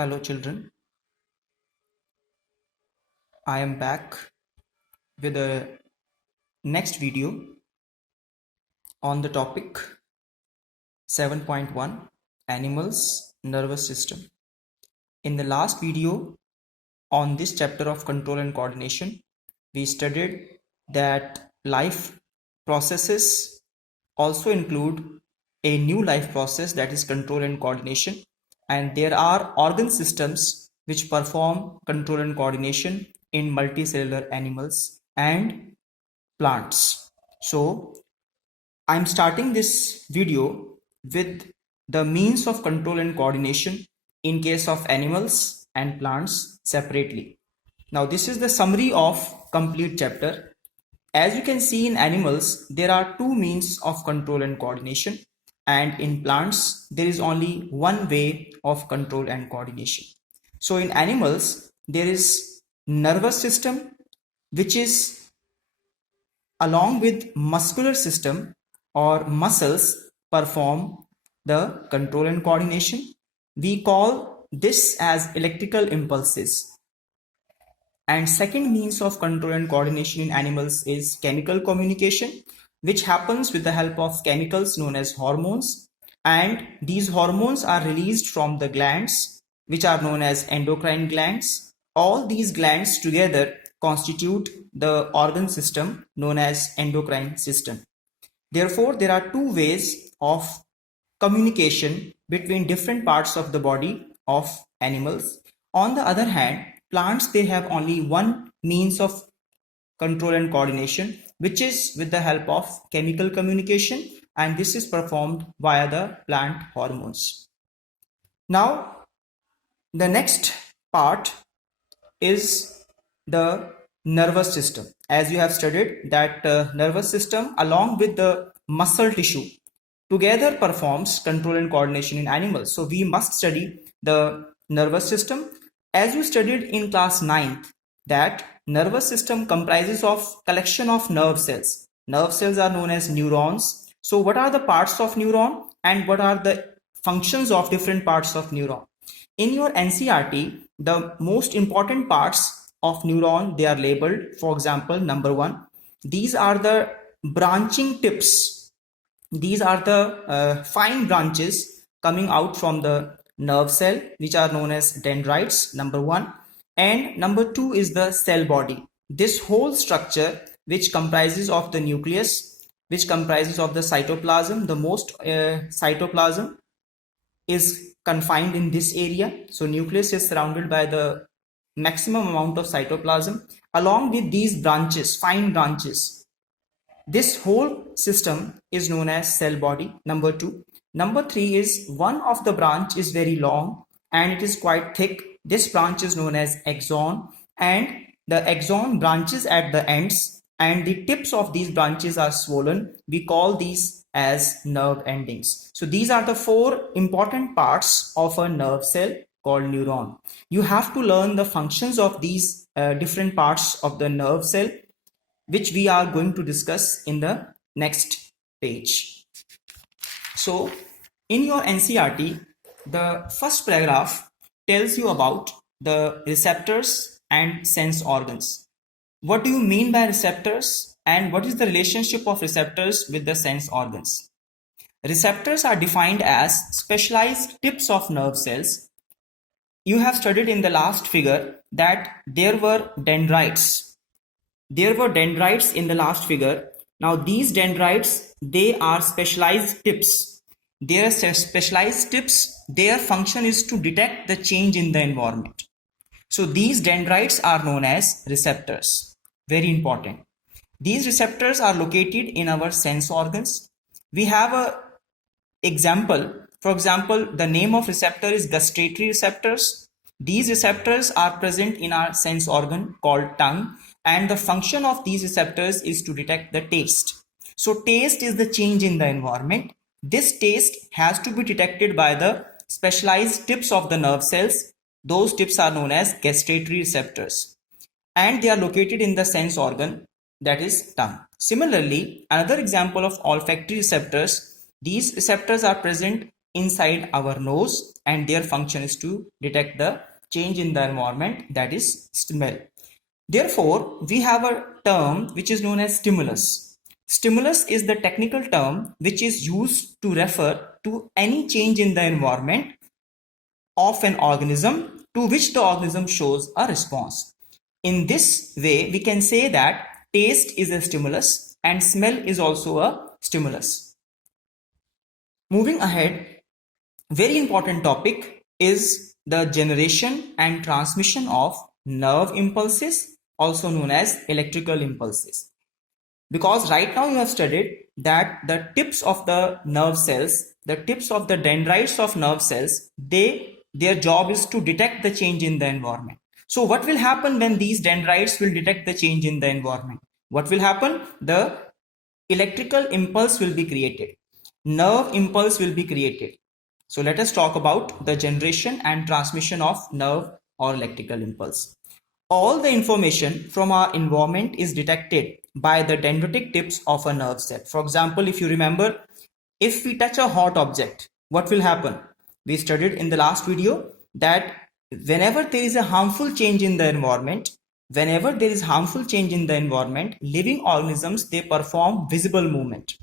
Hello children, I am back with a next video on the topic 7.1 Animals Nervous System. In the last video on this chapter of control and coordination, we studied that life processes also include a new life process, that is control and coordination, and there are organ systems which perform control and coordination in multicellular animals and plants. So I'm starting this video with the means of control and coordination in case of animals and plants separately. Now this is the summary of complete chapter. As you can see, in animals there are two means of control and coordination, and in plants there is only one way of control and coordination. So in animals there is nervous system, which is along with muscular system or muscles perform the control and coordination. We call this as electrical impulses. And second means of control and coordination in animals is chemical communication, which happens with the help of chemicals known as hormones. And these hormones are released from the glands, which are known as endocrine glands. All these glands together constitute the organ system known as endocrine system. Therefore, there are two ways of communication between different parts of the body of animals. On the other hand, plants, they have only one means of control and coordination, which is with the help of chemical communication, and this is performed via the plant hormones. Now, the next part is the nervous system. As you have studied that nervous system along with the muscle tissue together performs control and coordination in animals. So we must study the nervous system. As you studied in class 9th, that nervous system comprises of collection of nerve cells. Nerve cells are known as neurons. So what are the parts of neuron and what are the functions of different parts of neuron? In your NCERT, the most important parts of neuron, they are labeled. For example, number 1, these are the branching tips. These are the fine branches coming out from the nerve cell, which are known as dendrites, number 1. And number 2 is the cell body. This whole structure, which comprises of the nucleus, which comprises of the cytoplasm, the most cytoplasm is confined in this area. So nucleus is surrounded by the maximum amount of cytoplasm along with these branches, fine branches. This whole system is known as cell body, number 2. Number 3 is one of the branch is very long and it is quite thick. This branch is known as axon, and the axon branches at the ends and the tips of these branches are swollen. We call these as nerve endings. So these are the 4 important parts of a nerve cell called neuron. You have to learn the functions of these different parts of the nerve cell, which we are going to discuss in the next page. So in your NCERT, the first paragraph tells you about the receptors and sense organs. What do you mean by receptors and what is the relationship of receptors with the sense organs? Receptors are defined as specialized tips of nerve cells. You have studied in the last figure that there were dendrites. There were dendrites in the last figure. Now these dendrites, they are specialized tips. They are specialized tips. Their function is to detect the change in the environment. So these dendrites are known as receptors. Very important. These receptors are located in our sense organs. We have a example. For example, the name of receptor is gustatory receptors. These receptors are present in our sense organ called tongue, and the function of these receptors is to detect the taste. So taste is the change in the environment. This taste has to be detected by the specialized tips of the nerve cells. Those tips are known as gustatory receptors, and they are located in the sense organ, that is tongue. Similarly, another example of olfactory receptors, these receptors are present inside our nose, and their function is to detect the change in the environment, that is smell. Therefore, we have a term which is known as stimulus. Stimulus is the technical term which is used to refer to any change in the environment of an organism to which the organism shows a response. In this way, we can say that taste is a stimulus and smell is also a stimulus. Moving ahead, very important topic is the generation and transmission of nerve impulses, also known as electrical impulses. Because right now you have studied that the tips of the nerve cells, the tips of the dendrites of nerve cells, their job is to detect the change in the environment. So what will happen when these dendrites will detect the change in the environment? What will happen? The electrical impulse will be created. Nerve impulse will be created. So let us talk about the generation and transmission of nerve or electrical impulse. All the information from our environment is detected by the dendritic tips of a nerve cell. For example, if you remember, if we touch a hot object, what will happen? We studied in the last video that whenever there is a harmful change in the environment, living organisms, they perform visible movement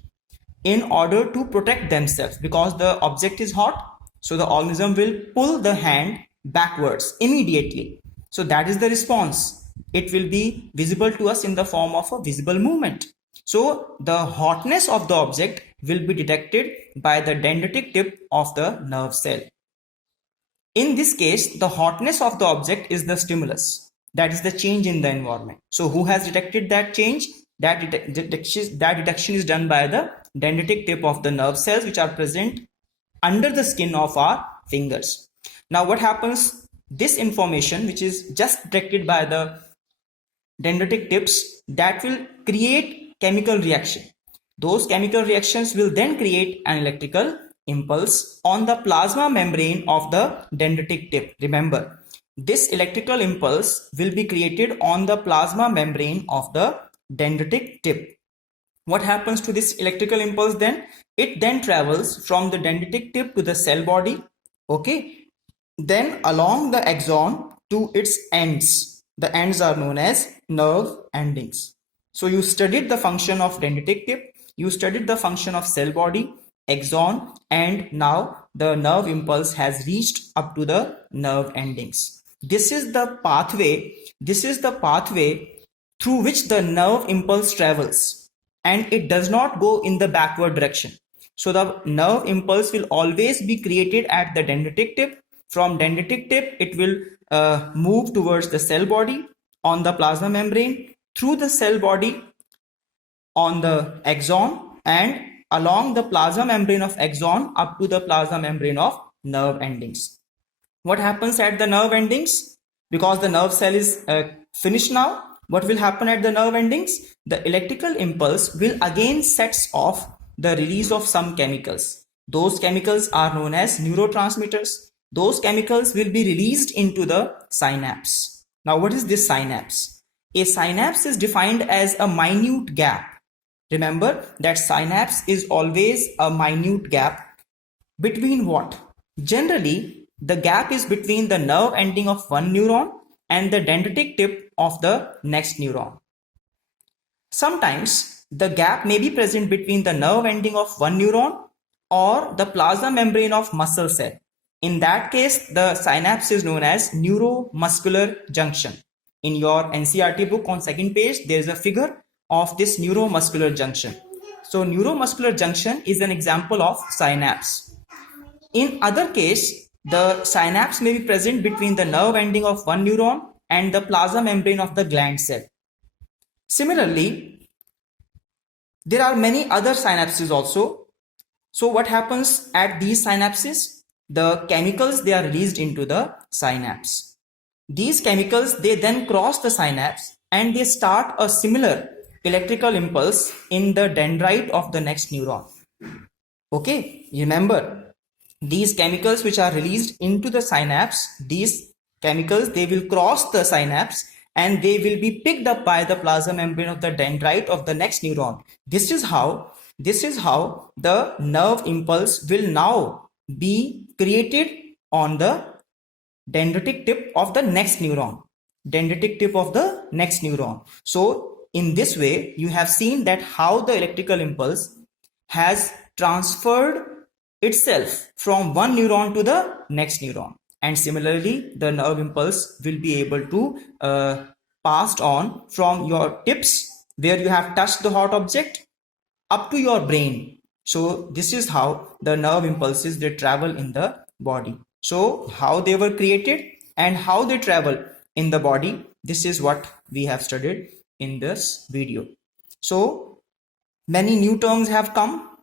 in order to protect themselves, because the object is hot, so the organism will pull the hand backwards immediately. So that is the response. It will be visible to us in the form of a visible movement. So the hotness of the object will be detected by the dendritic tip of the nerve cell. In this case, the hotness of the object is the stimulus. That is the change in the environment. So who has detected that change? That detection is done by the dendritic tip of the nerve cells, which are present under the skin of our fingers. Now what happens? This information, which is just detected by the dendritic tips, that will create chemical reaction. Those chemical reactions will then create an electrical impulse on the plasma membrane of the dendritic tip. Remember, this electrical impulse will be created on the plasma membrane of the dendritic tip. What happens to this electrical impulse then? It then travels from the dendritic tip to the cell body, okay? Then along the axon to its ends. The ends are known as nerve endings. So you studied the function of dendritic tip, you studied the function of cell body, axon, and now the nerve impulse has reached up to the nerve endings. This is the pathway through which the nerve impulse travels, and it does not go in the backward direction. So the nerve impulse will always be created at the dendritic tip. From dendritic tip, it will move towards the cell body on the plasma membrane, through the cell body on the axon, and along the plasma membrane of axon up to the plasma membrane of nerve endings. What happens at the nerve endings? Because the nerve cell is finished now, what will happen at the nerve endings? The electrical impulse will again sets off the release of some chemicals. Those chemicals are known as neurotransmitters. Those chemicals will be released into the synapse. Now what is this synapse? A synapse is defined as a minute gap. Remember that synapse is always a minute gap between what? Generally, the gap is between the nerve ending of one neuron and the dendritic tip of the next neuron. Sometimes the gap may be present between the nerve ending of one neuron or the plasma membrane of muscle cell. In that case, the synapse is known as neuromuscular junction. In your NCERT book on second page, there is a figure of this neuromuscular junction. So neuromuscular junction is an example of synapse. In other case, the synapse may be present between the nerve ending of one neuron and the plasma membrane of the gland cell. Similarly, there are many other synapses also. So what happens at these synapses? The chemicals, they are released into the synapse. These chemicals, they then cross the synapse and they start a similar electrical impulse in the dendrite of the next neuron. Okay, remember, these chemicals which are released into the synapse, these chemicals, they will cross the synapse and they will be picked up by the plasma membrane of the dendrite of the next neuron. This is how the nerve impulse will now be created on the dendritic tip of the next neuron. Dendritic tip of the next neuron. So in this way, you have seen that how the electrical impulse has transferred itself from one neuron to the next neuron. And similarly, the nerve impulse will be able to passed on from your tips where you have touched the hot object up to your brain. So this is how the nerve impulses they travel in the body. So how they were created and how they travel in the body, this is what we have studied in this video. So many new terms have come.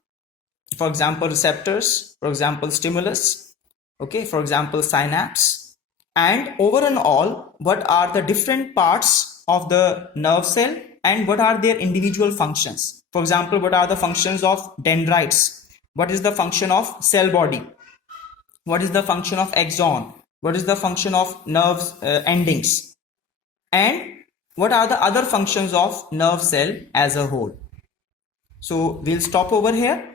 For example, receptors, for example, stimulus, okay, for example, synapse. And over and all, what are the different parts of the nerve cell and what are their individual functions? For example, what are the functions of dendrites? What is the function of cell body? What is the function of axon? What is the function of nerve endings? And what are the other functions of nerve cell as a whole? So we'll stop over here.